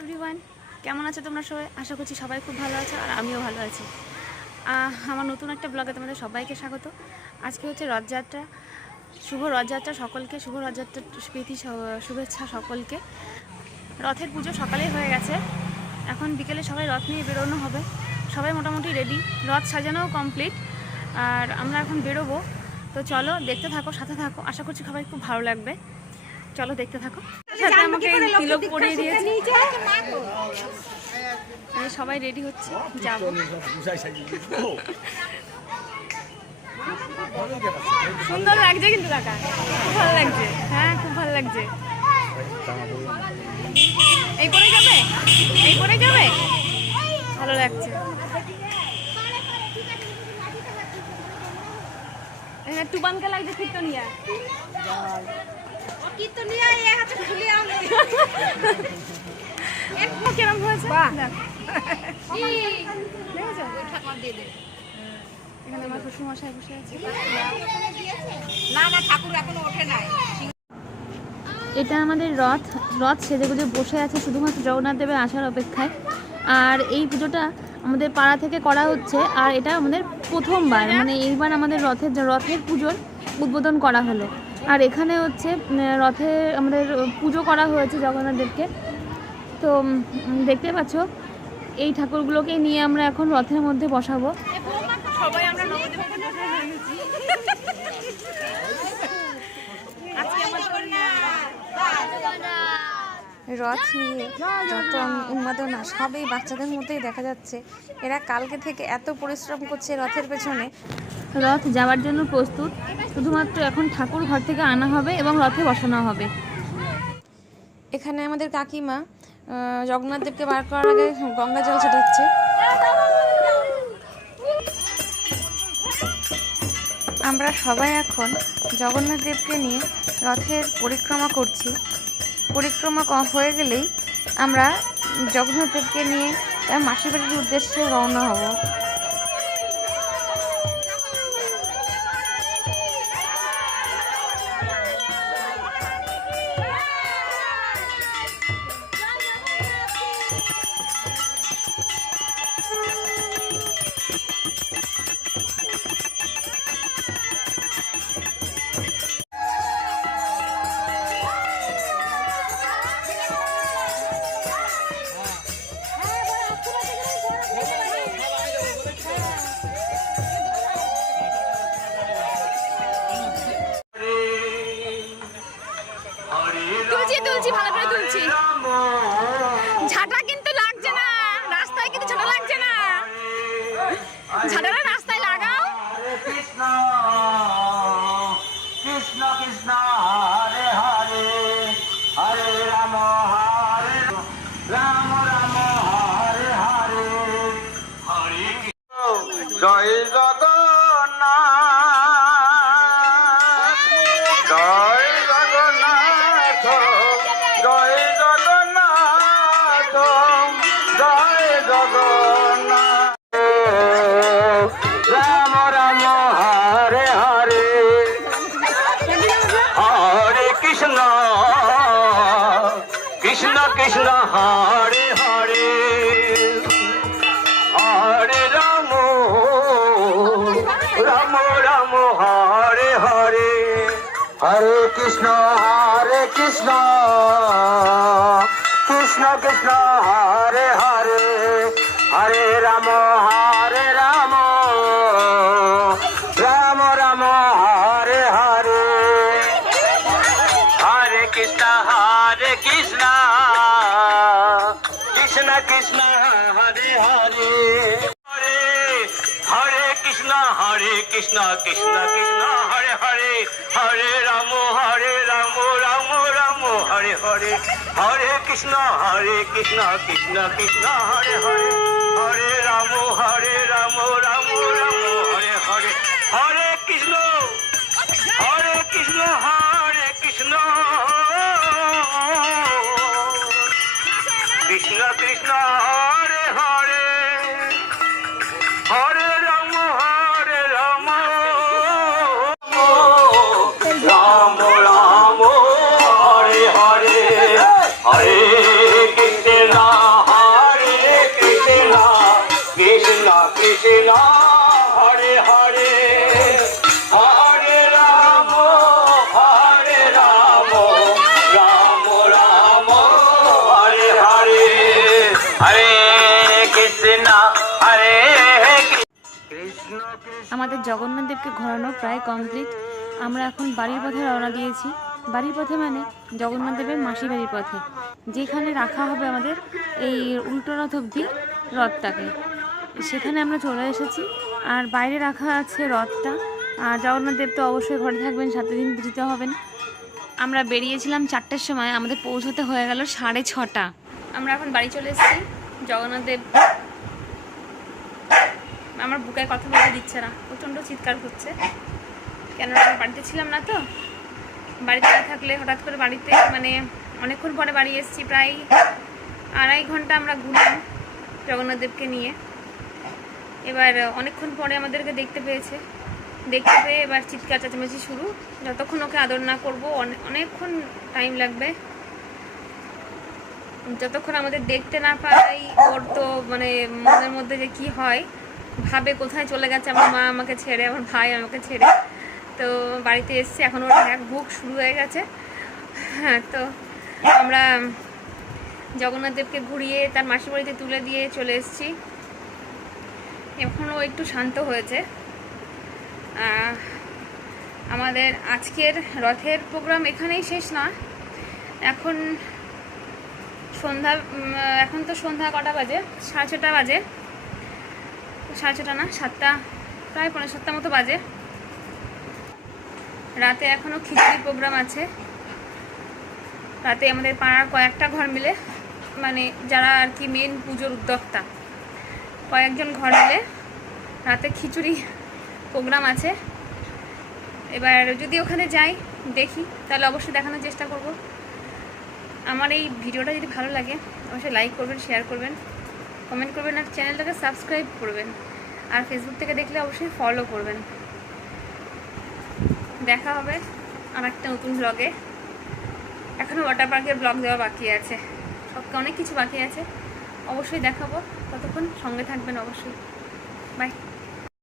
Everyone, কেমন আছো তোমরা সবাই? আশা করছি সবাই খুব ভালো আছো আর আমিও ভালো আছি। আমার নতুন একটা ব্লগে তোমাদের সবাইকে স্বাগত। আজকে হচ্ছে রথযাত্রা। শুভ রথযাত্রা সকলকে, শুভ রথযাত্রার প্রীতি শুভেচ্ছা সকলকে। রথের পুজো সকালেই হয়ে গেছে, এখন বিকেলে সবাই রথ নিয়ে বেরোনো হবে। সবাই মোটামুটি রেডি, রথ সাজানোও কমপ্লিট, আর আমরা এখন বেরোবো। তো চলো দেখতে থাকো, সাথে থাকো, আশা করছি সবাই খুব ভালো লাগবে। চলো দেখতে থাকো। সাথে আমাকে তিলক পরিয়ে দিয়েছে, সবাই রেডি হচ্ছে, যাবো। সুন্দর লাগছে কিন্তু কাকা, খুব ভালো লাগছে। হ্যাঁ, খুব ভালো লাগছে। এই পরে যাবে, এই পরে যাবে, ভালো লাগছে। টুবানকে লাগছে কীর্তনিয়া, কেরম হয়েছে এখানে আমার শ্বশুরমশাই বসে আছে। এটা আমাদের রথ সেজে গুজে বসে আছে শুধুমাত্র জগন্নাথ দেবের আসার অপেক্ষায়। আর এই পুজোটা আমাদের পাড়া থেকে করা হচ্ছে, আর এটা আমাদের প্রথমবার, মানে এইবার আমাদের রথের পুজোর উদ্বোধন করা হলো। আর এখানে হচ্ছে রথে আমাদের পুজো করা হয়েছে জগন্নাথ দেবকে। তো দেখতে পাচ্ছ এই ঠাকুরগুলোকে নিয়ে আমরা এখন রথের মধ্যে বসাবো। সবাই আমরা রথ নিয়ে যত উন্মাদনা সব এই বাচ্চাদের মধ্যেই দেখা যাচ্ছে। এরা কালকে থেকে এত পরিশ্রম করছে রথের পেছনে। রথ যাওয়ার জন্য প্রস্তুত, শুধুমাত্র এখন ঠাকুর ঘর থেকে আনা হবে এবং রথে বসানো হবে। এখানে আমাদের কাকিমা জগন্নাথ দেবকে বার করার আগে গঙ্গা জল ছেটাচ্ছে। আমরা সবাই এখন জগন্নাথ দেবকে নিয়ে রথের পরিক্রমা করছি। পরিক্রমা হয়ে গেলেই আমরা জগন্নাথ দেবকে নিয়ে মাসির বাড়ির উদ্দেশ্যে রওনা হব। তুলছি ভালো করে তুলছি, ঝাঁটা কিন্তু লাগছে না রাস্তায়, কিন্তু ঝাঁটা লাগছে না, ঝাঁটাটা রাস্তায় লাগাও। কৃষ্ণ কৃষ্ণ কৃষ্ণ হরে হরে, হরে রাম হরে রাম রাম হরে হরে, হরে জয় জগন্নাথ, জয় জগন্নাথ, জয় জগন্নাথ, জয় জগন্নাথ, রাম রাম হরে হরে, হরে কৃষ্ণ কৃষ্ণ কৃষ্ণ হরে হরে, হরে রাম রাম রাম হরে হরে, হরে কৃষ্ণ কৃষ্ণ কৃষ্ণ হরে হরে, হরে রাম রাম রাম হরে হরে, হরে কৃষ্ণ কৃষ্ণ কৃষ্ণ হরে হরে, হরে কৃষ্ণ কৃষ্ণ কৃষ্ণ হরে হরে, হরে রাম রাম রাম হরে হরে, হরে কৃষ্ণ কৃষ্ণ কৃষ্ণ হরে হরে, হরে রাম রাম হরে হরে, হরে কৃষ্ণ কৃষ্ণ কৃষ্ণ কৃষ্ণ হরে হরে, হরে রাম রাম রাম হরে হরে, হরে কৃষ্ণ আমাদের জগন্নাথ দেবকে ঘোরানো প্রায় কমপ্লিট। আমরা এখন বাড়ির পথে রওনা দিয়েছি। বাড়ির পথে মানে জগন্নাথ দেবের মাসি বাড়ির পথে, যেখানে রাখা হবে আমাদের এই উল্টো রথ অবধি রথটাকে, সেখানে আমরা চলে এসেছি। আর বাইরে রাখা আছে রথটা। আর জগন্নাথ দেব তো অবশ্যই ঘরে থাকবেন, 7 দিন পূজিত হবেন। আমরা বেরিয়েছিলাম 4টার সময়, আমাদের পৌঁছতে হয়ে গেল 6:30। আমরা এখন বাড়ি চলে এসেছি। জগন্নাথ দেব আমার বুকে কথা বলতে দিচ্ছে না, প্রচণ্ড চিৎকার করছে, কেননা আমি বাড়িতে ছিলাম না তো। বাড়িতে না থাকলে হঠাৎ করে বাড়িতে মানে অনেকক্ষণ পরে বাড়ি এসেছি, প্রায় 2.5 ঘন্টা আমরা ঘুরলাম জগন্নাথ দেবকে নিয়ে। এবার অনেকক্ষণ পরে আমাদেরকে দেখতে পেয়ে এবার চিৎকার চেঁচামেচি শুরু। যতক্ষণ ওকে আদর না করবো অনেকক্ষণ টাইম লাগবে, যতক্ষণ আমাদের দেখতে না পাই। ওর তো মানে মনের মধ্যে যে কি হয়, ভাবে কোথায় চলে গেছে আমার মা আমাকে ছেড়ে, আমার ভাই আমাকে ছেড়ে। তো বাড়িতে এসছি, এখন ওর এক বুক শুরু হয়ে গেছে। হ্যাঁ, তো আমরা জগন্নাথ দেবকে ঘুরিয়ে তার মাসির বাড়িতে তুলে দিয়ে চলে এসেছি। এখনও একটু শান্ত হয়েছে। আমাদের আজকের রথের প্রোগ্রাম এখানেই শেষ না। এখন তো সন্ধ্যা কটা বাজে? 6:30 বাজে। 6:30 না, 7টা, প্রায় 7:45 মতো বাজে। রাতে এখনও খিচুড়ি প্রোগ্রাম আছে। রাতে আমাদের পাড়ার কয়েকটা ঘর মিলে, মানে যারা আর কি মেন পুজোর উদ্যোক্তা, কয়েকজন ঘর মিলে রাতে খিচুড়ি প্রোগ্রাম আছে। এবার যদি ওখানে যাই দেখি, তাহলে অবশ্যই দেখানোর চেষ্টা করব। আমার এই ভিডিওটা যদি ভালো লাগে অবশ্যই লাইক করবেন, শেয়ার করবেন, কমেন্ট করবেন, আর চ্যানেলটাকে সাবস্ক্রাইব করবেন। আর ফেসবুক থেকে দেখলে অবশ্যই ফলো করবেন। দেখা হবে আর একটা নতুন ব্লগে। এখনও ওয়াটার পার্কের ব্লগ দেওয়া বাকি আছে, সবকে অনেক কিছু বাকি আছে, অবশ্যই দেখাবো। ততক্ষণ সঙ্গে থাকবেন অবশ্যই। বাই।